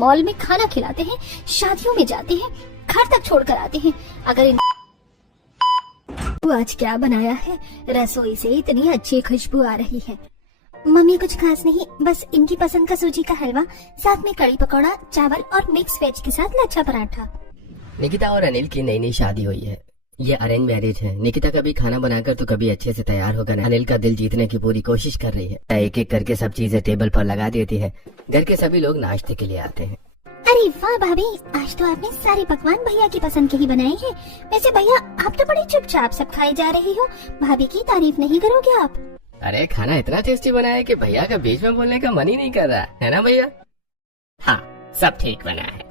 Mall में खाना खिलाते हैं, शादियों में जाते हैं, घर तक छोड़ कर आते हैं। अगर आज क्या बनाया है? रसोई से इतनी अच्छी खुशबू आ रही है। मम्मी कुछ खास नहीं, बस इनकी पसंद का सूजी का हलवा, साथ में कड़ी पकौड़ा, चावल और मिक्स वेज के साथ लच्छा पराठा। निकिता और अनिल की नई नई शादी हुई है। ये अरेंज मैरिज है। निकिता कभी खाना बनाकर तो कभी अच्छे से तैयार होकर अनिल का दिल जीतने की पूरी कोशिश कर रही है। एक एक करके सब चीजें टेबल पर लगा देती है। घर के सभी लोग नाश्ते के लिए आते हैं। अरे वाह भाभी, आज तो आपने सारे पकवान भैया की पसंद के ही बनाए हैं। वैसे भैया आप तो बड़े चुपचाप सब खाए जा रही हो, भाभी की तारीफ नहीं करोगे आप? अरे खाना इतना टेस्टी बना है कि भैया का बीच में बोलने का मन ही नहीं कर रहा है ना भैया? हाँ, सब ठीक बना है।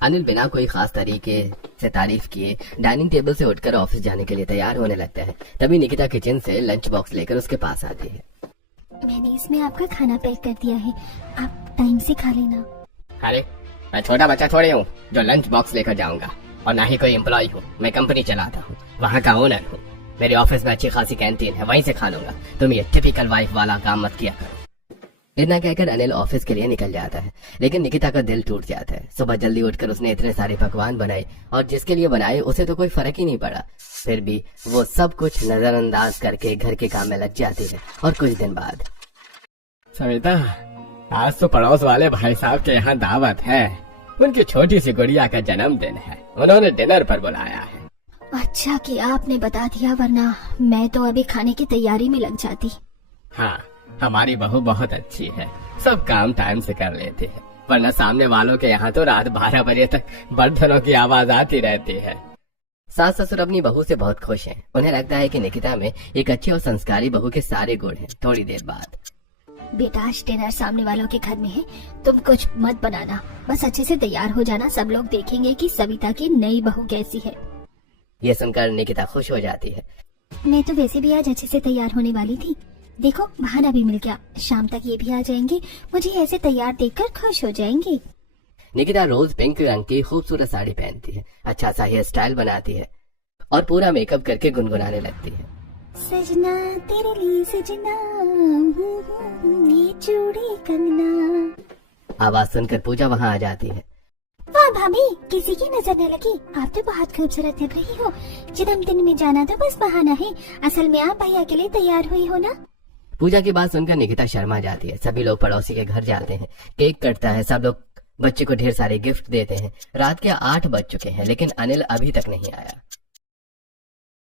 अनिल बिना कोई खास तरीके से तारीफ किए डाइनिंग टेबल से उठकर ऑफिस जाने के लिए तैयार होने लगता है। तभी निकिता किचन से लंच बॉक्स लेकर उसके पास आती है। मैंने इसमें आपका खाना पैक कर दिया है, आप टाइम से खा लेना। अरे मैं छोटा बच्चा थोड़ी हूँ जो लंच बॉक्स लेकर जाऊंगा, और ना ही कोई एम्प्लॉय हूँ। मैं कंपनी चलाता हूँ, वहाँ का ओनर हूँ। मेरे ऑफिस में अच्छी खासी कैंटीन है, वहीं से खा लूंगा। तुम ये टिपिकल वाइफ वाला काम मत किया करो। इतना कहकर अनिल ऑफिस के लिए निकल जाता है, लेकिन निकिता का दिल टूट जाता है। सुबह जल्दी उठकर उसने इतने सारे पकवान बनाए, और जिसके लिए बनाए उसे तो कोई फर्क ही नहीं पड़ा। फिर भी वो सब कुछ नजरअंदाज करके घर के काम में लग जाती है। और कुछ दिन बाद, सविता, आज तो पड़ोस वाले भाई साहब के यहाँ दावत है। उनकी छोटी सी गुड़िया का जन्मदिन है, उन्होंने डिनर पर बुलाया है। अच्छा कि आपने बता दिया, वरना मैं तो अभी खाने की तैयारी में लग जाती। हाँ, हमारी बहू बहुत अच्छी है, सब काम टाइम से कर लेती है, वरना सामने वालों के यहाँ तो रात 12 बजे तक बर्तनों की आवाज आती रहती है। सास ससुर अपनी बहू से बहुत खुश हैं। उन्हें लगता है कि निकिता में एक अच्छी और संस्कारी बहू के सारे गुण हैं। थोड़ी देर बाद, बेटा आज डिनर सामने वालों के घर में है, तुम कुछ मत बनाना, बस अच्छे से तैयार हो जाना। सब लोग देखेंगे कि सविता की नई बहू कैसी है। ये सुनकर निकिता खुश हो जाती है। मैं तो वैसे भी आज अच्छे से तैयार होने वाली थी, देखो बहाना भी मिल गया। शाम तक ये भी आ जाएंगे, मुझे ऐसे तैयार देखकर खुश हो जाएंगे। निकिता रोज पिंक रंग की खूबसूरत साड़ी पहनती है, अच्छा सा हेयर स्टाइल बनाती है और पूरा मेकअप करके गुनगुनाने लगती है। सजना तेरे लिए सजना, ये चूड़ी कंगना। आवाज सुनकर पूजा वहाँ आ जाती है। वाह भाभी, किसी की नजर न लगी, आप तो बहुत खूबसूरत लग रही हो। जन्मदिन में जाना तो बस बहाना है, असल में आप भैया के लिए तैयार हुई हो ना? पूजा की बात सुनकर निकिता शर्मा जाती है। सभी लोग पड़ोसी के घर जाते हैं, केक कटता है, सब लोग बच्चे को ढेर सारे गिफ्ट देते हैं। रात के 8 बज चुके हैं, लेकिन अनिल अभी तक नहीं आया।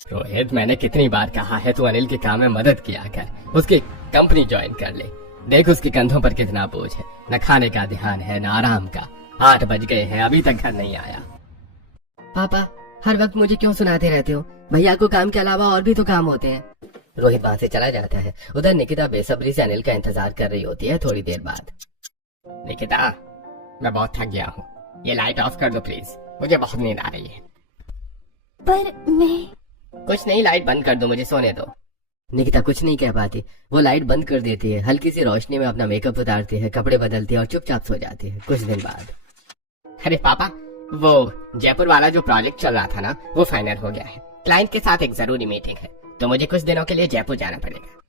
रोहित, मैंने कितनी बार कहा है तू अनिल के काम में मदद किया कर, उसकी कंपनी ज्वाइन कर ले। देख उसके कंधों पर कितना बोझ है, न खाने का ध्यान है न आराम का। 8 बज गए हैं, अभी तक घर नहीं आया। पापा हर वक्त मुझे क्यों सुनाते रहते हो? भैया को काम के अलावा और भी तो काम होते हैं। रोहित वहाँ से चला जाता है। उधर निकिता बेसब्री से अनिल का इंतजार कर रही होती है। थोड़ी देर बाद, निकिता, मैं बहुत थक गया हूँ, ये लाइट ऑफ कर दो प्लीज, मुझे बहुत नींद आ रही है। पर मैं कुछ नहीं, लाइट बंद कर दो, मुझे सोने दो। निकिता कुछ नहीं कह पाती। वो लाइट बंद कर देती है, हल्की सी रोशनी में अपना मेकअप उतारती है, कपड़े बदलती है और चुपचाप सो जाती है। कुछ दिन बाद, अरे पापा, वो जयपुर वाला जो प्रोजेक्ट चल रहा था ना, वो फाइनल हो गया है। क्लाइंट के साथ एक जरूरी मीटिंग है, तो मुझे कुछ दिनों के लिए जयपुर जाना पड़ेगा।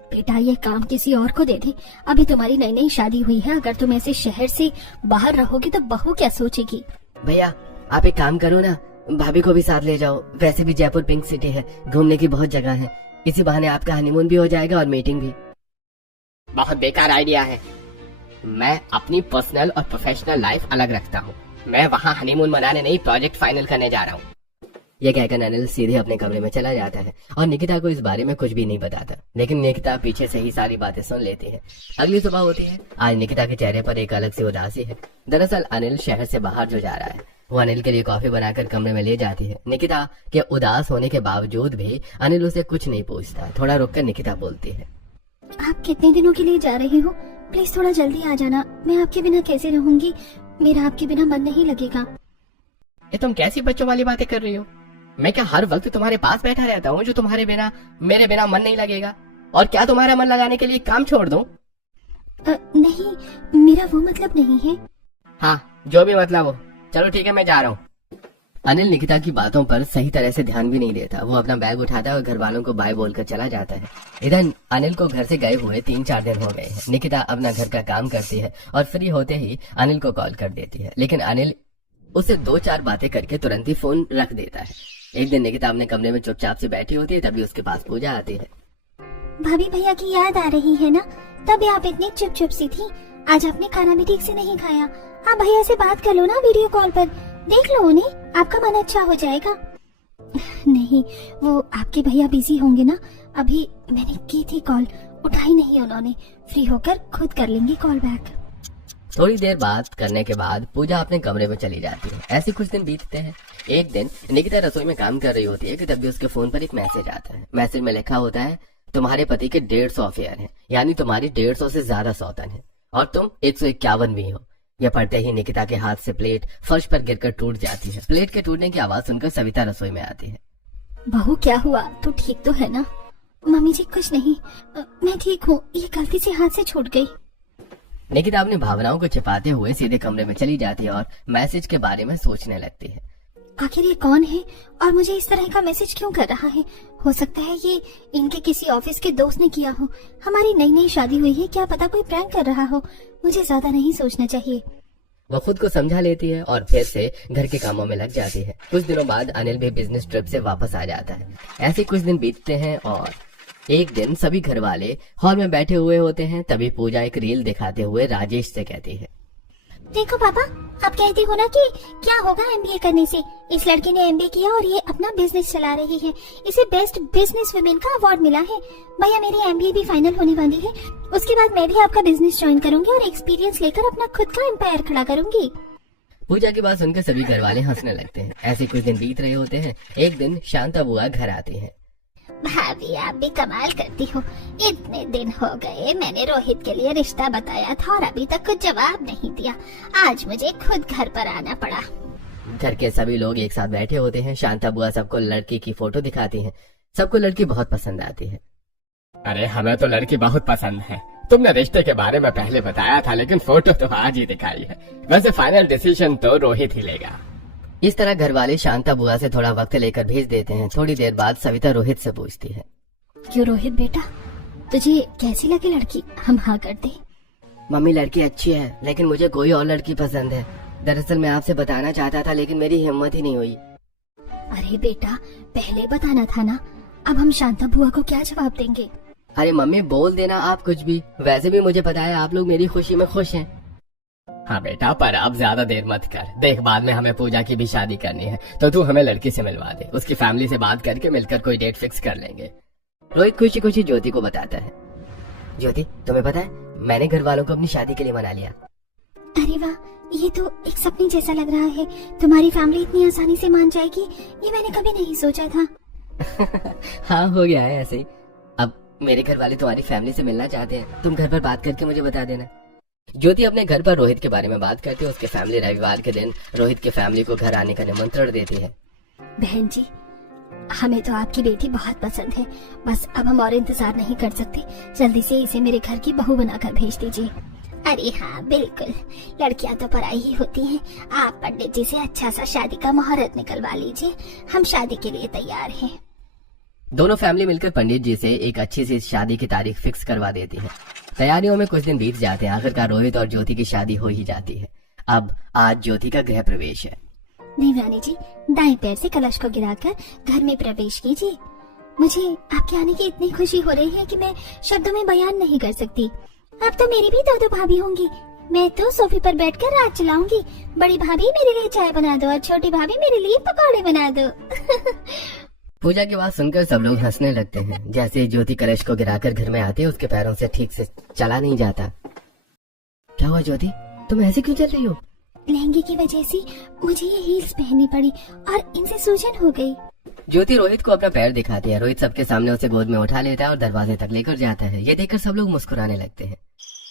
बेटा ये काम किसी और को दे दे, अभी तुम्हारी नई नई शादी हुई है। अगर तुम ऐसे शहर से बाहर रहोगी तो बहू क्या सोचेगी? भैया आप एक काम करो ना, भाभी को भी साथ ले जाओ। वैसे भी जयपुर पिंक सिटी है, घूमने की बहुत जगह है। इसी बहाने आपका हनीमून भी हो जाएगा और मीटिंग भी। बहुत बेकार आइडिया है। मैं अपनी पर्सनल और प्रोफेशनल लाइफ अलग रखता हूँ। मैं वहाँ हनीमून मनाने नहीं, प्रोजेक्ट फाइनल करने जा रहा हूँ। यह कहकर अनिल सीधे अपने कमरे में चला जाता है और निकिता को इस बारे में कुछ भी नहीं बताता। लेकिन निकिता पीछे से ही सारी बातें सुन लेती है। अगली सुबह होती है। आज निकिता के चेहरे पर एक अलग सी उदासी है। दरअसल अनिल शहर से बाहर जो जा रहा है, वो अनिल के लिए कॉफी बनाकर कमरे में ले जाती है। निकिता के उदास होने के बावजूद भी अनिल उसे कुछ नहीं पूछता। थोड़ा रुककर निकिता बोलती है, आप कितने दिनों के लिए जा रहे हो? प्लीज थोड़ा जल्दी आ जाना, मैं आपके बिना कैसे रहूंगी? मेरा आपके बिना मन नहीं लगेगा। ये तुम कैसी बच्चों वाली बातें कर रही हो? मैं क्या हर वक्त तुम्हारे पास बैठा रहता हूँ जो तुम्हारे बिना मेरे बिना मन नहीं लगेगा? और क्या तुम्हारा मन लगाने के लिए काम छोड़ दूं? नहीं, मेरा वो मतलब नहीं है। हाँ, जो भी मतलब हो। चलो ठीक है, मैं जा रहा हूँ। अनिल निकिता की बातों पर सही तरह से ध्यान भी नहीं देता। वो अपना बैग उठाता है और घर वालों को बाय बोलकर चला जाता है। इधर अनिल को घर से गए हुए 3-4 दिन हो गए हैं। निकिता अपना घर का काम करती है और फ्री होते ही अनिल को कॉल कर देती है, लेकिन अनिल उसे 2-4 बातें करके तुरंत ही फोन रख देता है। एक दिन निकिता अपने कमरे में चुपचाप से बैठी होती है, तभी उसके पास पूजा आती है। भाभी भैया की याद आ रही है ना, तभी आप इतनी चुप चुप सी थी। आज आपने खाना भी ठीक से नहीं खाया। आप भैया से बात कर लो ना वीडियो कॉल पर, देख लो उन्हें, आपका मन अच्छा हो जाएगा। नहीं, वो आपके भैया बिजी होंगे ना। अभी मैंने की थी कॉल, उठाई नहीं उन्होंने। फ्री होकर खुद कर लेंगे कॉल बैक। थोड़ी देर बात करने के बाद पूजा अपने कमरे में चली जाती है। ऐसे कुछ दिन बीतते हैं। एक दिन निकिता रसोई में काम कर रही होती है कि तभी उसके फोन पर एक मैसेज आता है। मैसेज में लिखा होता है, तुम्हारे पति के 150 अफेयर हैं, यानी तुम्हारी 150 से ज्यादा सौतन है और तुम 151वीं हो। यह पढ़ते ही निकिता के हाथ से प्लेट फर्श पर गिरकर टूट जाती है। प्लेट के टूटने की आवाज सुनकर सविता रसोई में आती है। बहू क्या हुआ, तू ठीक तो है ना? मम्मी जी कुछ नहीं, मैं ठीक हूँ, ये गलती से हाथ से छूट गई। निकिता अपनी भावनाओं को छिपाते हुए सीधे कमरे में चली जाती है और मैसेज के बारे में सोचने लगती है। आखिर ये कौन है और मुझे इस तरह का मैसेज क्यों कर रहा है? हो सकता है ये इनके किसी ऑफिस के दोस्त ने किया हो। हमारी नई नई शादी हुई है, क्या पता कोई प्रैंक कर रहा हो। मुझे ज्यादा नहीं सोचना चाहिए। वो खुद को समझा लेती है और फिर से घर के कामों में लग जाती है। कुछ दिनों बाद अनिल भी बिजनेस ट्रिप से वापस आ जाता है। ऐसे कुछ दिन बीतते हैं और एक दिन सभी घर वाले हॉल में बैठे हुए होते हैं। तभी पूजा एक रील दिखाते हुए राजेश से कहती है, देखो पापा, आप कहते हो ना कि क्या होगा एमबीए करने से। इस लड़की ने एमबीए किया और ये अपना बिजनेस चला रही है। इसे बेस्ट बिजनेस वुमेन का अवार्ड मिला है। भैया मेरी एमबीए भी फाइनल होने वाली है। उसके बाद मैं भी आपका बिजनेस ज्वाइन करूंगी और एक्सपीरियंस लेकर अपना खुद का एम्पायर खड़ा करूंगी। पूजा की बात सुनकर सभी घर वाले हंसने लगते हैं। ऐसे कुछ दिन बीत रहे होते हैं। एक दिन शांता बुआ घर आती है। भाभी आप भी कमाल करती हो। इतने दिन हो गए मैंने रोहित के लिए रिश्ता बताया था और अभी तक कुछ जवाब नहीं दिया। आज मुझे खुद घर पर आना पड़ा। घर के सभी लोग एक साथ बैठे होते हैं। शांता बुआ सबको लड़की की फोटो दिखाती है। सबको लड़की बहुत पसंद आती है। अरे हमें तो लड़की बहुत पसंद है। तुमने रिश्ते के बारे में पहले बताया था, लेकिन फोटो तो आज ही दिखाई है। वैसे फाइनल डिसीजन तो रोहित ही लेगा। इस तरह घर वाले शांता बुआ से थोड़ा वक्त लेकर भेज देते हैं। थोड़ी देर बाद सविता रोहित से पूछती है, क्यों रोहित बेटा, तुझे कैसी लगी लड़की? हम हाँ कर दे। मम्मी लड़की अच्छी है, लेकिन मुझे कोई और लड़की पसंद है। दरअसल मैं आपसे बताना चाहता था, लेकिन मेरी हिम्मत ही नहीं हुई। अरे बेटा, पहले बताना था ना। अब हम शांता बुआ को क्या जवाब देंगे? अरे मम्मी बोल देना आप कुछ भी। वैसे भी मुझे पता है आप लोग मेरी खुशी में खुश हैं। हाँ बेटा, पर अब ज्यादा देर मत कर। देख, बाद में हमें पूजा की भी शादी करनी है, तो तू हमें लड़की से मिलवा दे। उसकी फैमिली से बात करके मिलकर कोई डेट फिक्स कर लेंगे। रोहित खुशी खुशी ज्योति को बताता है, ज्योति तुम्हें पता है मैंने घर वालों को अपनी शादी के लिए मना लिया। अरे वाह, ये तो एक सपने जैसा लग रहा है। तुम्हारी फैमिली इतनी आसानी से मान जाएगी, ये मैंने कभी नहीं सोचा था। हाँ हो गया है ऐसे ही। अब मेरे घर वाले तुम्हारी फैमिली से मिलना चाहते हैं। तुम घर पर बात करके मुझे बता देना। ज्योति अपने घर पर रोहित के बारे में बात करती है। उसके फैमिली रविवार के दिन रोहित के फैमिली को घर आने का निमंत्रण देती है। बहन जी, हमें तो आपकी बेटी बहुत पसंद है। बस अब हम और इंतजार नहीं कर सकते। जल्दी से इसे मेरे घर की बहू बनाकर भेज दीजिए। अरे हाँ बिल्कुल, लड़कियां तो पराई ही होती हैं। आप पंडित जी से अच्छा सा शादी का मुहूर्त निकलवा लीजिए। हम शादी के लिए तैयार हैं। दोनों फैमिली मिलकर पंडित जी से एक अच्छी सी शादी की तारीख फिक्स करवा देती है। तैयारियों में कुछ दिन बीत जाते हैं। आखिरकार रोहित और ज्योति की शादी हो ही जाती है। अब आज ज्योति का गृह प्रवेश है। देवरानी जी, दाएं पैर से कलश को गिराकर घर में प्रवेश कीजिए। मुझे आपके आने की इतनी खुशी हो रही है कि मैं शब्दों में बयान नहीं कर सकती। अब तो मेरी भी 2 भाभी होंगी। मैं तो सोफे पर बैठकर रात चलाऊंगी। बड़ी भाभी मेरे लिए चाय बना दो और छोटी भाभी मेरे लिए पकौड़े बना दो। पूजा की बात सुनकर सब लोग हंसने लगते हैं। जैसे ही ज्योति कलश को गिराकर घर में आती है, उसके पैरों से ठीक से चला नहीं जाता। क्या हुआ ज्योति, तुम ऐसे क्यों चल रही हो? लहंगे की वजह से मुझे ये हील्स पहननी पड़ी और इनसे सूजन हो गई। ज्योति रोहित को अपना पैर दिखाती है। रोहित सबके सामने उसे गोद में उठा लेता है और दरवाजे तक लेकर जाता है। ये देखकर सब लोग मुस्कुराने लगते हैं।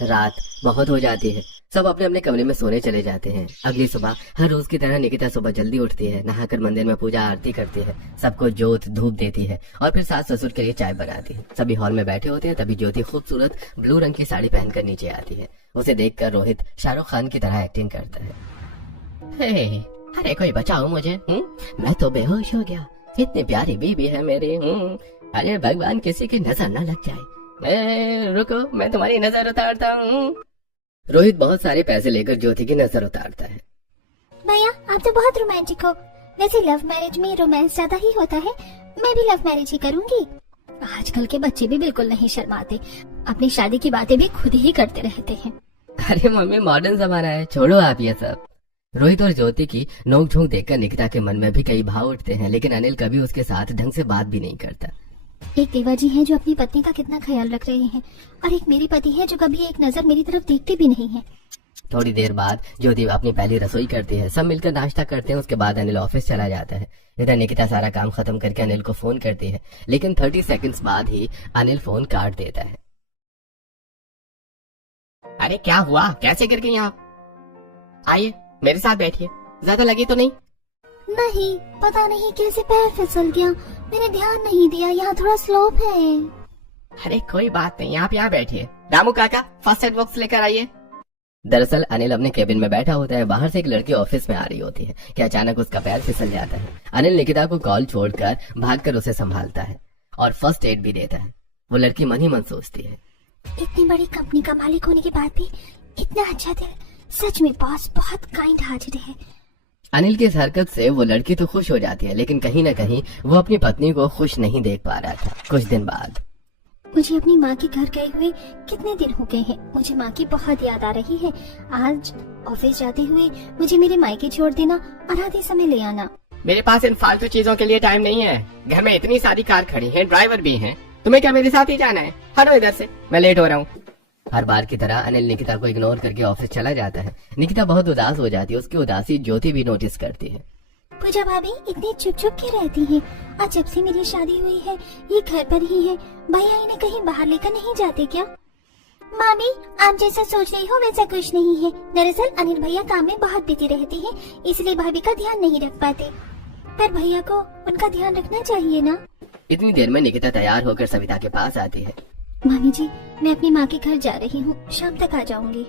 रात बहुत हो जाती है। सब अपने अपने कमरे में सोने चले जाते हैं। अगली सुबह हर रोज की तरह निकिता सुबह जल्दी उठती है, नहाकर मंदिर में पूजा आरती करती है, सबको जोत धूप देती है और फिर सास ससुर के लिए चाय बनाती है। सभी हॉल में बैठे होते हैं। तभी ज्योति खूबसूरत ब्लू रंग की साड़ी पहनकर नीचे आती है। उसे देखकर रोहित शाहरुख खान की तरह एक्टिंग करता है। हे, अरे कोई बचाओ मुझे, मैं तो बेहोश हो गया। इतनी प्यारी बीबी है मेरी। अरे भगवान किसी की नजर न लग जाए। रुको, मैं तुम्हारी नजर उतारता हूँ। रोहित बहुत सारे पैसे लेकर ज्योति की नजर उतारता है। भैया आप तो बहुत रोमांटिक हो। वैसे लव मैरिज में रोमांस ज्यादा ही होता है, मैं भी लव मैरिज ही करूंगी। आजकल के बच्चे भी बिल्कुल नहीं शर्माते, अपनी शादी की बातें भी खुद ही करते रहते हैं। अरे मम्मी मॉडर्न जमाना है, छोड़ो आप ये सब। रोहित और ज्योति की नोक-झोंक देखकर निकिता के मन में भी कई भाव उठते हैं, लेकिन अनिल कभी उसके साथ ढंग से बात भी नहीं करता। एक देवाजी हैं जो अपनी पत्नी का कितना ख्याल रख रहे हैं, और एक मेरी पति है जो कभी एक नजर मेरी तरफ देखते भी नहीं है। थोड़ी देर बाद ज्योति अपनी पहली रसोई करती है, सब मिलकर नाश्ता करते हैं। उसके बाद अनिल ऑफिस चला जाता है। इधर निकिता सारा काम खत्म करके अनिल को फोन करती है, लेकिन 30 सेकंड्स बाद ही अनिल फोन काट देता है। अरे क्या हुआ, कैसे गिर गई आप? आइए मेरे साथ बैठिए, ज्यादा लगी तो नहीं? नहीं, पता नहीं कैसे पैर फिसल गया, मैंने ध्यान नहीं दिया, यहाँ थोड़ा स्लोप है। अरे कोई बात नहीं, आप यहाँ बैठिए। रामू काका फर्स्ट एड बॉक्स लेकर आइए। दरअसल अनिल अपने केबिन में बैठा होता है, बाहर से एक लड़की ऑफिस में आ रही होती है कि अचानक उसका पैर फिसल जाता है। अनिल निकिता को कॉल छोड़कर भागकर उसे संभालता है और फर्स्ट एड भी देता है। वो लड़की मन ही मन सोचती है, इतनी बड़ी कंपनी का मालिक होने के बाद भी इतना अच्छा दिल, सच में बॉस बहुत काइंड हार्टेड है। अनिल की इस हरकत से वो लड़की तो खुश हो जाती है, लेकिन कहीं न कहीं वो अपनी पत्नी को खुश नहीं देख पा रहा था। कुछ दिन बाद मुझे अपनी माँ के घर गए हुए कितने दिन हो गए हैं, मुझे माँ की बहुत याद आ रही है। आज ऑफिस जाते हुए मुझे मेरे मायके छोड़ देना और आधे समय ले आना। मेरे पास इन फालतू चीजों के लिए टाइम नहीं है। घर में इतनी सारी कार खड़ी है, ड्राइवर भी है, तुम्हें क्या मेरे साथ ही जाना है? हटो इधर से, मैं लेट हो रहा हूँ। हर बार की तरह अनिल निकिता को इग्नोर करके ऑफिस चला जाता है। निकिता बहुत उदास हो जाती है, उसकी उदासी ज्योति भी नोटिस करती है। पूजा भाभी इतनी चुप चुप के रहती हैं, और जब से मेरी शादी हुई है ये घर पर ही है, भैया इन्हें कहीं बाहर लेकर नहीं जाते क्या? मामी आप जैसा सोच रही हो वैसा कुछ नहीं है। दरअसल अनिल भैया काम में बहुत बिजी रहते हैं, इसलिए भाभी का ध्यान नहीं रख पाते, पर भैया को उनका ध्यान रखना चाहिए ना। इतनी देर में निकिता तैयार होकर सविता के पास आती है। मामी जी मैं अपनी माँ के घर जा रही हूँ, शाम तक आ जाऊंगी।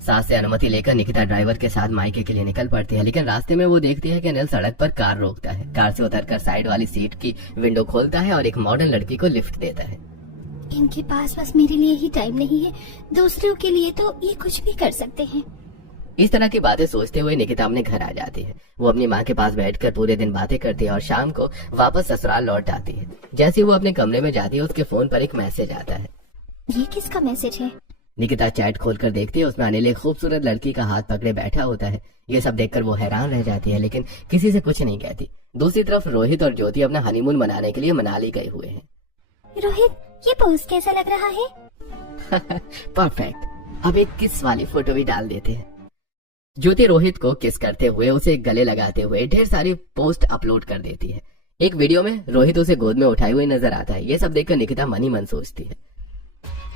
सास से अनुमति लेकर निकिता ड्राइवर के साथ मायके के लिए निकल पड़ती है, लेकिन रास्ते में वो देखती है कि अनिल सड़क पर कार रोकता है। कार से उतरकर साइड वाली सीट की विंडो खोलता है और एक मॉडर्न लड़की को लिफ्ट देता है। इनके पास बस मेरे लिए ही टाइम नहीं है, दूसरों के लिए तो ये कुछ भी कर सकते हैं। इस तरह की बातें सोचते हुए निकिता अपने घर आ जाती है। वो अपनी माँ के पास बैठकर पूरे दिन बातें करती है और शाम को वापस ससुराल लौट आती है। जैसे वो अपने कमरे में जाती है, उसके फोन पर एक मैसेज आता है। ये किसका मैसेज है? निकिता चैट खोलकर देखती है, उसमें अनिल एक खूबसूरत लड़की का हाथ पकड़े बैठा होता है। ये सब देखकर वो हैरान रह जाती है, लेकिन किसी से कुछ नहीं कहती। दूसरी तरफ रोहित और ज्योति अपना हनीमून मनाने के लिए मनाली गए हुए हैं। रोहित ये पोस्ट कैसा लग रहा है? परफेक्ट। अब एक किस वाली फोटो भी डाल देते हैं। ज्योति रोहित को किस करते हुए, उसे गले लगाते हुए ढेर सारी पोस्ट अपलोड कर देती है। एक वीडियो में रोहित उसे गोद में उठाए हुए नजर आता है। ये सब देखकर निकिता मन ही मन सोचती है,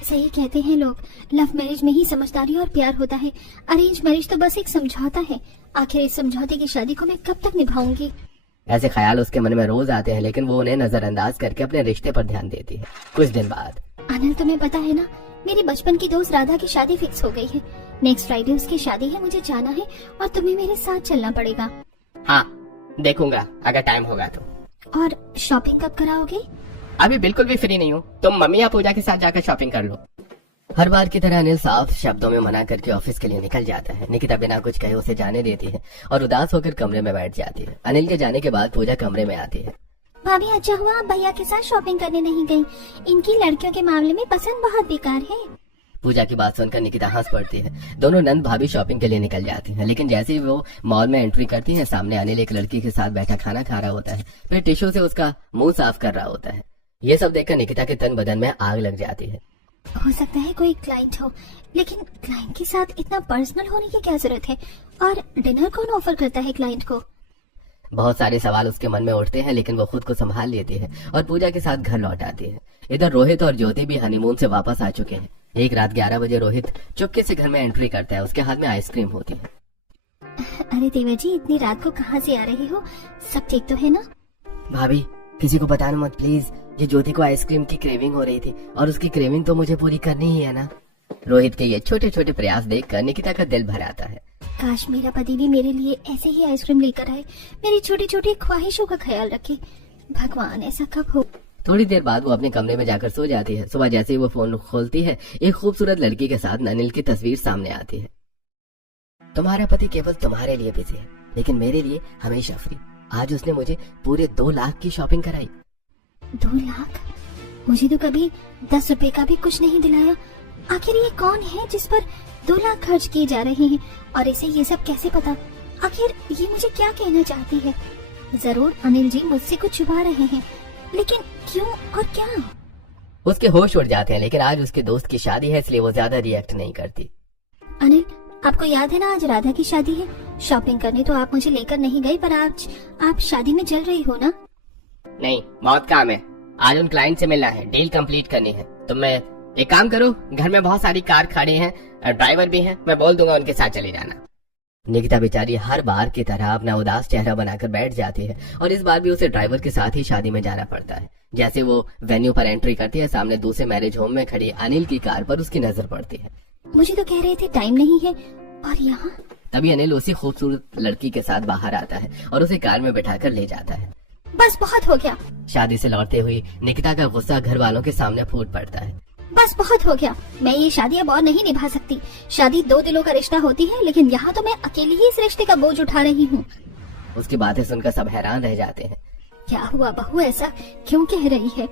सही कहते हैं लोग, लव मैरिज में ही समझदारी और प्यार होता है, अरेंज मैरिज तो बस एक समझौता है। आखिर इस समझौते की शादी को मैं कब तक निभाऊंगी? ऐसे ख्याल उसके मन में रोज आते हैं, लेकिन वो उन्हें नजरअंदाज करके अपने रिश्ते पर ध्यान देती है। कुछ दिन बाद आनंद तुम्हें पता है ना, मेरी बचपन की दोस्त राधा की शादी फिक्स हो गई है। नेक्स्ट फ्राइडे उसकी शादी है, मुझे जाना है और तुम्हें मेरे साथ चलना पड़ेगा। हाँ देखूंगा अगर टाइम होगा तो। और शॉपिंग कब कराओगे? अभी बिल्कुल भी फ्री नहीं हूँ, तुम मम्मी या पूजा के साथ जाकर शॉपिंग कर लो। हर बार की तरह अनिल साफ शब्दों में मना करके ऑफिस के लिए निकल जाता है। निकिता बिना कुछ कहे उसे जाने देती है और उदास होकर कमरे में बैठ जाती है। अनिल के जाने के बाद पूजा कमरे में आती है। भाभी अच्छा हुआ आप भैया के साथ शॉपिंग करने नहीं गई, इनकी लड़कियों के मामले में पसंद बहुत बेकार है। पूजा की बात सुनकर निकिता हंस पड़ती है। दोनों नंद भाभी शॉपिंग के लिए निकल जाती हैं, लेकिन जैसे ही वो मॉल में एंट्री करती है, सामने अनिल एक लड़की के साथ बैठा खाना खा रहा होता है, फिर टिश्यू से उसका मुंह साफ कर रहा होता है। ये सब देखकर निकिता के तन बदन में आग लग जाती है। हो सकता है कोई क्लाइंट हो, लेकिन क्लाइंट के साथ इतना पर्सनल होने की क्या जरूरत है? और डिनर कौन ऑफर करता है क्लाइंट को? बहुत सारे सवाल उसके मन में उठते हैं, लेकिन वो खुद को संभाल लेती है और पूजा के साथ घर लौट आती है। इधर रोहित और ज्योति भी हनीमून से वापस आ चुके हैं। एक रात 11 बजे रोहित चुपके से घर में एंट्री करता है। उसके हाथ में आइसक्रीम होती है। अरे देवा जी इतनी रात को कहाँ से आ रही हो? सब ठीक तो है ना? भाभी किसी को बताना मत प्लीज, ये ज्योति को आइसक्रीम की क्रेविंग हो रही थी और उसकी क्रेविंग तो मुझे पूरी करनी ही है ना। रोहित के ये छोटे छोटे प्रयास देखकर निकिता का दिल भर आता है। काश मेरा पति भी मेरे लिए ऐसे ही आइसक्रीम लेकर आए, मेरी छोटी छोटी ख्वाहिशों का ख्याल रखे। भगवान ऐसा कब हो। थोड़ी देर बाद वो अपने कमरे में जाकर सो जाती है। सुबह जैसे ही वो फोन खोलती है, एक खूबसूरत लड़की के साथ अनिल की तस्वीर सामने आती है। तुम्हारा पति केवल तुम्हारे लिए बिजी है, लेकिन मेरे लिए हमेशा फ्री। आज उसने मुझे पूरे 2 लाख की शॉपिंग कराई। 2 लाख? मुझे तो कभी 10 रुपए का भी कुछ नहीं दिलाया। आखिर ये कौन है जिस पर 2 लाख खर्च किए जा रहे हैं, और इसे ये सब कैसे पता? आखिर ये मुझे क्या कहना चाहती है? जरूर अनिल जी मुझसे कुछ छुपा रहे हैं, लेकिन क्यों और क्या? उसके होश उड़ जाते हैं, लेकिन आज उसके दोस्त की शादी है, इसलिए वो ज्यादा रिएक्ट नहीं करती। अनिल, आपको याद है ना आज राधा की शादी है? शॉपिंग करने तो आप मुझे लेकर नहीं गए, पर आज आप शादी में चल रही हो ना? नहीं, बहुत काम है। आज उन क्लाइंट से मिलना है, डील कंप्लीट करनी है। तो मैं एक काम करूँ, घर में बहुत सारी कार खड़ी हैं, ड्राइवर भी हैं, मैं बोल दूंगा उनके साथ चले जाना। निकिता बेचारी हर बार की तरह अपना उदास चेहरा बनाकर बैठ जाती है, और इस बार भी उसे ड्राइवर के साथ ही शादी में जाना पड़ता है। जैसे वो वेन्यू पर एंट्री करती है, सामने दूसरे मैरिज होम में खड़ी अनिल की कार पर उसकी नजर पड़ती है। मुझे तो कह रहे थे टाइम नहीं है, और यहाँ? तभी अनिल उसी खूबसूरत लड़की के साथ बाहर आता है और उसे कार में बैठाकर ले जाता है। बस बहुत हो गया। शादी से लौटते हुए निकिता का गुस्सा घर वालों के सामने फूट पड़ता है। बस बहुत हो गया, मैं ये शादी अब और नहीं निभा सकती। शादी 2 दिलों का रिश्ता होती है, लेकिन यहाँ तो मैं अकेली ही इस रिश्ते का बोझ उठा रही हूँ। उसकी बातें सुनकर सब हैरान रह जाते हैं। क्या हुआ बहू, ऐसा क्यों कह रही है?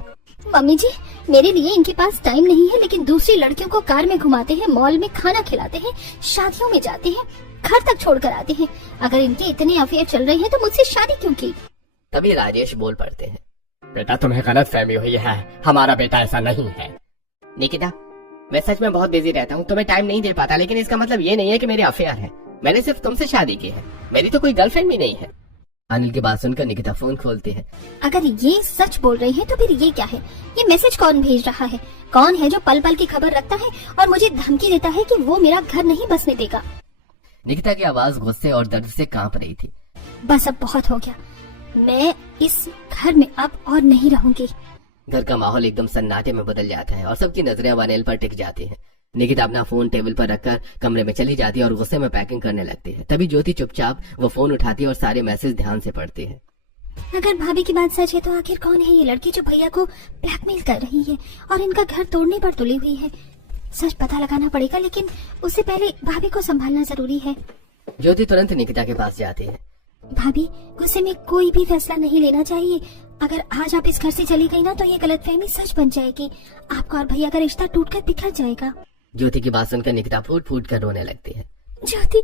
मम्मी जी, मेरे लिए इनके पास टाइम नहीं है, लेकिन दूसरी लड़कियों को कार में घुमाते हैं, मॉल में खाना खिलाते हैं, शादियों में जाते हैं, घर तक छोड़ कर आते हैं। अगर इनके इतने अफेयर चल रहे हैं तो मुझसे शादी क्यों की? तभी राजेश बोल पड़ते हैं। बेटा, तुम्हें गलत फहमी हुई है, हमारा बेटा ऐसा नहीं है। निकिता, मैं सच में बहुत बिजी रहता हूँ, तुम्हें टाइम नहीं दे पाता, लेकिन इसका मतलब ये नहीं है कि मेरे अफेयर है। मैंने सिर्फ तुमसे शादी की है, मेरी तो कोई गर्लफ्रेंड भी नहीं है। अनिल की बात सुनकर निकिता फोन खोलती है। अगर ये सच बोल रही है तो फिर ये क्या है? ये मैसेज कौन भेज रहा है? कौन है जो पल पल की खबर रखता है और मुझे धमकी देता है कि वो मेरा घर नहीं बसने देगा? निकिता की आवाज गुस्से और दर्द से कांप रही थी। बस अब बहुत हो गया, मैं इस घर में अब और नहीं रहूंगी। घर का माहौल एकदम सन्नाटे में बदल जाता है और सबकी नजरें अब अनिल पर टिक जाती हैं। निकिता अपना फोन टेबल पर रखकर कमरे में चली जाती है और गुस्से में पैकिंग करने लगती है। तभी ज्योति चुपचाप वो फोन उठाती है और सारे मैसेज ध्यान से पढ़ती है। अगर भाभी की बात सच है तो आखिर कौन है ये लड़की जो भैया को ब्लैकमेल कर रही है और इनका घर तोड़ने पर तुली हुई है? सच पता लगाना पड़ेगा, लेकिन उससे पहले भाभी को संभालना जरूरी है। ज्योति तुरंत निकिता के पास जाती है। भाभी, गुस्से में कोई भी फैसला नहीं लेना चाहिए। अगर आज आप इस घर से चली गई ना तो ये गलतफहमी सच बन जाएगी। आपका और भैया का रिश्ता टूटकर बिखर जाएगा। ज्योति की बात सुनकर निकिता फूट फूट कर रोने लगती है। ज्योति,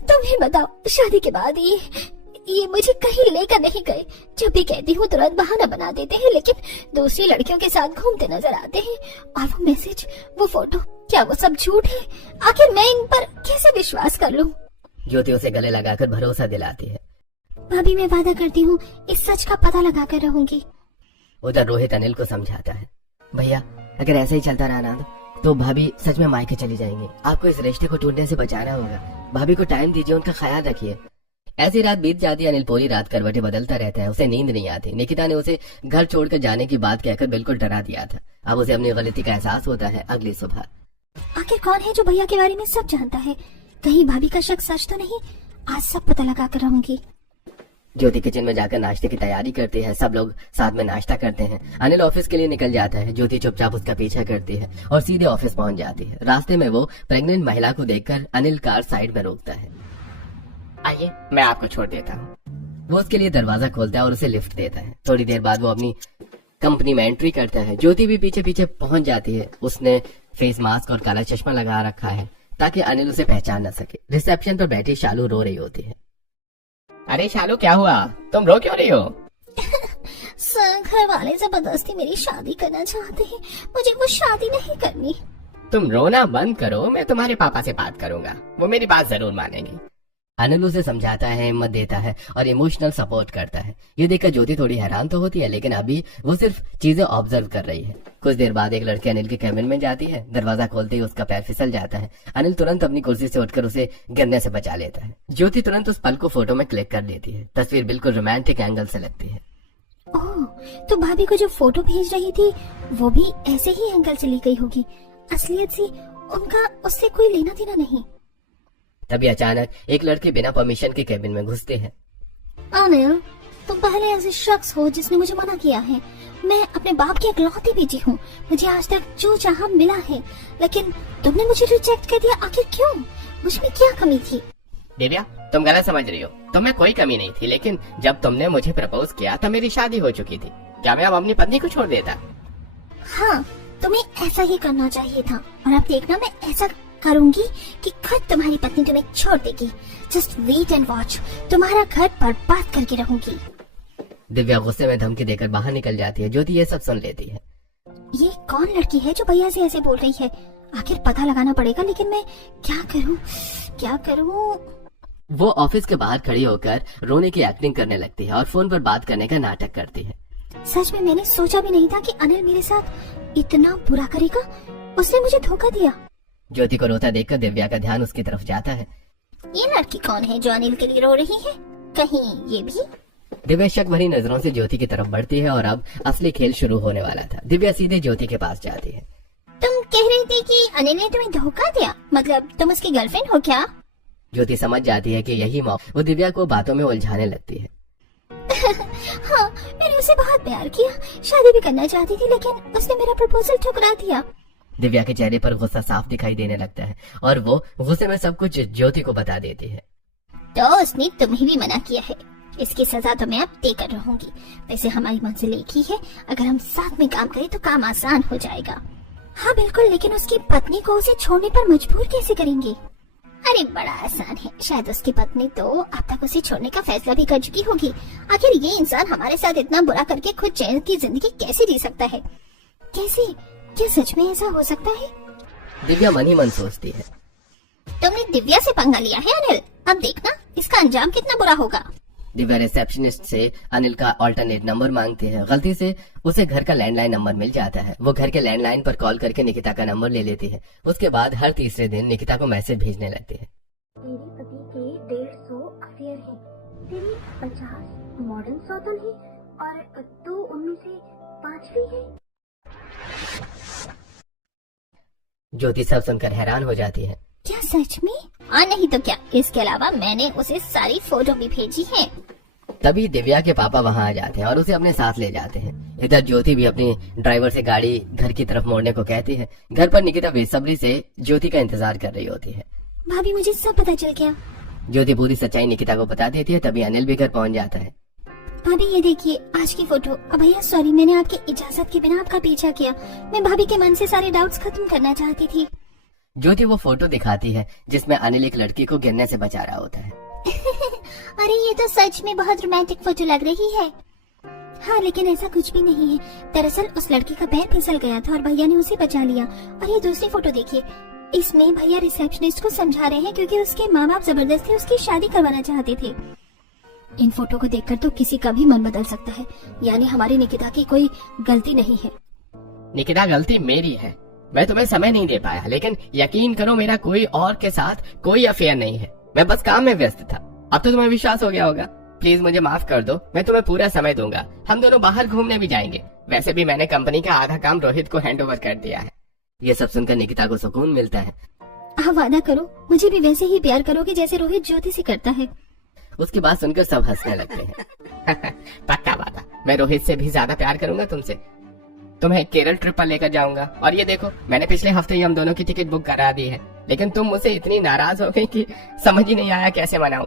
तुम ही बताओ, शादी के बाद ये मुझे कहीं लेकर नहीं गए। जब भी कहती हूँ तुरंत बहाना बना देते हैं, लेकिन दूसरी लड़कियों के साथ घूमते नजर आते हैं। और वो मैसेज, वो फोटो, क्या वो सब झूठ है? आखिर मैं इन पर कैसे विश्वास कर लूं? ज्योति उसे गले लगाकर भरोसा दिलाती है। भाभी, मैं वादा करती हूँ इस सच का पता लगा कर रहूंगी। उधर रोहित अनिल को समझाता है। भैया, अगर ऐसे ही चलता रहा ना तो भाभी सच में मायके चली जाएंगी। आपको इस रिश्ते को टूटने से बचाना होगा। भाभी को टाइम दीजिए, उनका ख्याल रखिए। ऐसी रात बीत जाती है। अनिल पूरी रात करवटें बदलता रहता है, उसे नींद नहीं आती। निकिता ने उसे घर छोड़कर जाने की बात कहकर बिल्कुल डरा दिया था। अब उसे अपनी गलती का एहसास होता है। अगली सुबह आखिर कौन है जो भैया के बारे में सब जानता है? कहीं भाभी का शक सच तो नहीं? आज सब पता लगा कर रहूंगी। ज्योति किचन में जाकर नाश्ते की तैयारी करती है। सब लोग साथ में नाश्ता करते हैं। अनिल ऑफिस के लिए निकल जाता है। ज्योति चुपचाप उसका पीछा करती है और सीधे ऑफिस पहुंच जाती है। रास्ते में वो प्रेग्नेंट महिला को देखकर अनिल कार साइड में रोकता है। आइए, मैं आपको छोड़ देता हूँ। वो उसके लिए दरवाजा खोलता है और उसे लिफ्ट देता है। थोड़ी देर बाद वो अपनी कंपनी में एंट्री करता है। ज्योति भी पीछे पीछे पहुंच जाती है। उसने फेस मास्क और काला चश्मा लगा रखा है ताकि अनिल उसे पहचान न सके। रिसेप्शन पर बैठी शालू रो रही होती है। अरे शालू, क्या हुआ? तुम रो क्यों रही हो? घर वाले जबरदस्ती मेरी शादी करना चाहते हैं, मुझे वो शादी नहीं करनी। तुम रोना बंद करो, मैं तुम्हारे पापा से बात करूंगा, वो मेरी बात जरूर मानेंगे। अनिल उसे समझाता है, हिम्मत देता है और इमोशनल सपोर्ट करता है। ये देखकर ज्योति थोड़ी हैरान तो होती है, लेकिन अभी वो सिर्फ चीजें ऑब्जर्व कर रही है। कुछ देर बाद एक लड़की अनिल के कैबिन में जाती है। दरवाजा खोलते ही उसका पैर फिसल जाता है। अनिल तुरंत अपनी कुर्सी से उठकर उसे गिरने से बचा लेता है। ज्योति तुरंत उस पल को फोटो में क्लिक कर लेती है। तस्वीर बिल्कुल रोमांटिक एंगल से लगती है। ओह, तो भाभी को जो फोटो भेज रही थी वो भी ऐसे ही एंगल से ली गई होगी। असलियत से उनका उससे कोई लेना देना नहीं। तभी अचानक एक लड़के बिना परमिशन के केबिन में घुसते हैं। अनिल, तुम पहले ऐसे शख्स हो जिसने मुझे मना किया है। मैं अपने बाप की इकलौती बेटी हूँ, मुझे आज तक जो चाहा मिला है, लेकिन तुमने मुझे रिजेक्ट कर दिया। आखिर क्यों? मुझ में क्या कमी थी? दिव्या, तुम गलत समझ रही हो। तुम्हें कोई कमी नहीं थी, लेकिन जब तुमने मुझे प्रपोज किया तब मेरी शादी हो चुकी थी। क्या मैं अब अपनी पत्नी को छोड़ देता? हाँ, तुम्हें ऐसा ही करना चाहिए था। और अब देखना, मैं ऐसा करूंगी कि खुद तुम्हारी पत्नी तुम्हें छोड़ देगी। जस्ट वेट एंड वॉच, तुम्हारा घर बर्बाद करके रहूंगी। दिव्या गुस्से में धमकी देकर बाहर निकल जाती है। ज्योति ये सब सुन लेती है। ये कौन लड़की है जो भैया से ऐसे बोल रही है? आखिर पता लगाना पड़ेगा, लेकिन मैं क्या करूं, क्या करूं? वो ऑफिस के बाहर खड़ी होकर रोने की एक्टिंग करने लगती है और फोन पर बात करने का नाटक करती है। सच में मैंने सोचा भी नहीं था कि अनिल मेरे साथ इतना बुरा करेगा। उसने मुझे धोखा दिया। ज्योति को रोता देखकर दिव्या का ध्यान उसकी तरफ जाता है। ये लड़की कौन है जो अनिल के लिए रो रही है? कहीं ये भी? दिव्या शक भरी नजरों से ज्योति की तरफ बढ़ती है और अब असली खेल शुरू होने वाला था। दिव्या सीधे ज्योति के पास जाती है। तुम कह रही थी कि अनिल ने तुम्हें धोखा दिया, मतलब तुम उसकी गर्लफ्रेंड हो क्या? ज्योति समझ जाती है कि यही मौका। वो दिव्या को बातों में उलझाने लगती है। हाँ, मैंने उसे बहुत प्यार किया, शादी भी करना चाहती थी, लेकिन उसने मेरा प्रपोजल ठुकरा दिया। दिव्या के चेहरे पर गुस्सा साफ दिखाई देने लगता है और वो गुस्से में सब कुछ ज्योति को बता देती है। तो उसने तुम्हें भी मना किया है, इसकी सजा तो मैं अब देकर रहूंगी। वैसे हमारी मंजिल एक ही है, अगर हम साथ में काम करें तो काम आसान हो जाएगा। हाँ बिल्कुल, लेकिन उसकी पत्नी को उसे छोड़ने पर मजबूर कैसे करेंगे? अरे बड़ा आसान है, शायद उसकी पत्नी तो अब तक उसे छोड़ने का फैसला भी कर चुकी होगी। आखिर ये इंसान हमारे साथ इतना बुरा करके खुद चैन की जिंदगी कैसे जी सकता है? कैसे? क्या सच में ऐसा हो सकता है? दिव्या मन ही मन सोचती है। तुमने दिव्या से पंगा लिया है अनिल, अब देखना इसका अंजाम कितना बुरा होगा। दिव्या रिसेप्शनिस्ट से अनिल का ऑल्टरनेट नंबर मांगती है। गलती से उसे घर का लैंडलाइन नंबर मिल जाता है। वो घर के लैंडलाइन पर कॉल करके निकिता का नंबर ले लेती है। उसके बाद हर तीसरे दिन निकिता को मैसेज भेजने लगती है। तेरे पति के 150 अफेयर हैं, तेरी 50 मॉडर्न सौतन है और तू उनमें से 5वीं है। ज्योति सब सुनकर हैरान हो जाती है। क्या सच में? हाँ, नहीं तो क्या। इसके अलावा मैंने उसे सारी फोटो भी भेजी है। तभी दिव्या के पापा वहाँ आ जाते हैं और उसे अपने साथ ले जाते हैं। इधर ज्योति भी अपनी ड्राइवर से गाड़ी घर की तरफ मोड़ने को कहती है। घर पर निकिता बेसब्री से ज्योति का इंतजार कर रही होती है। भाभी, मुझे सब पता चल गया। ज्योति पूरी सच्चाई निकिता को बता देती है। तभी अनिल भी घर पहुँच जाता है। भाभी ये देखिए आज की फोटो। अब भैया सॉरी, मैंने आपकी इजाजत के बिना आपका पीछा किया। मैं भाभी के मन से सारे डाउट्स खत्म करना चाहती थी। ज्योति वो फोटो दिखाती है जिसमें अनिल एक लड़की को गिरने से बचा रहा होता है। अरे ये तो सच में बहुत रोमांटिक फोटो लग रही है। हाँ, लेकिन ऐसा कुछ भी नहीं है। दरअसल उस लड़की का पैर फिसल गया था और भैया ने उसे बचा लिया। और ये दूसरी फोटो देखिए, इसमें भैया रिसेप्शनिस्ट को समझा रहे हैं क्योंकि उसके माँ बाप जबरदस्ती उसकी शादी करवाना चाहते थे। इन फोटो को देखकर तो किसी का भी मन बदल सकता है, यानी हमारी निकिता की कोई गलती नहीं है। निकिता, गलती मेरी है। मैं तुम्हें समय नहीं दे पाया, लेकिन यकीन करो मेरा कोई और के साथ कोई अफेयर नहीं है। मैं बस काम में व्यस्त था। अब तो तुम्हें विश्वास हो गया होगा। प्लीज मुझे माफ कर दो, मैं तुम्हें पूरा समय दूंगा। हम दोनों बाहर घूमने भी जाएंगे। वैसे भी मैंने कंपनी का आधा काम रोहित को हैंड ओवर कर दिया है। ये सब सुनकर निकिता को सुकून मिलता है। आप वादा करो मुझे भी वैसे ही प्यार करोगे जैसे रोहित ज्योति से करता है। उसकी बात सुनकर सब हंसने लगते हैं। पक्का वादा, मैं रोहित से भी ज्यादा प्यार करूंगा तुमसे। तुम्हें केरल ट्रिप पर लेकर जाऊंगा। और ये देखो, मैंने पिछले हफ्ते ही हम दोनों की टिकट बुक करा दी है, लेकिन तुम मुझसे इतनी नाराज हो गई कि समझ ही नहीं आया कैसे मनाऊं।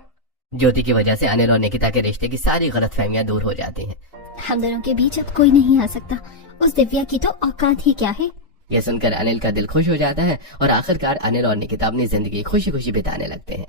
ज्योति की वजह से अनिल और निकिता के रिश्ते की सारी गलतफहमियां दूर हो जाती हैं। हम दोनों के बीच अब कोई नहीं आ सकता। उस दिव्या की तो औकात ही क्या है। यह सुनकर अनिल का दिल खुश हो जाता है और आखिरकार अनिल और निकिता अपनी जिंदगी खुशी खुशी बिताने लगते हैं।